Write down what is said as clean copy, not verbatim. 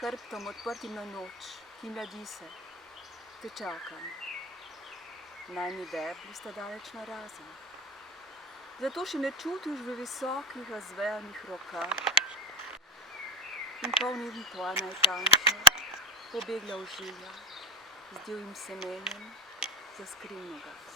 hrbtom odprtim na noč, ki mladi se, te čakam. Najni debli sta daleč narazen. Zato še ne čutiš v visokih, razvejanih rokah in polnim tvoja najtanjša, pobegla ožilja z divjim semenjem za skrivnoga.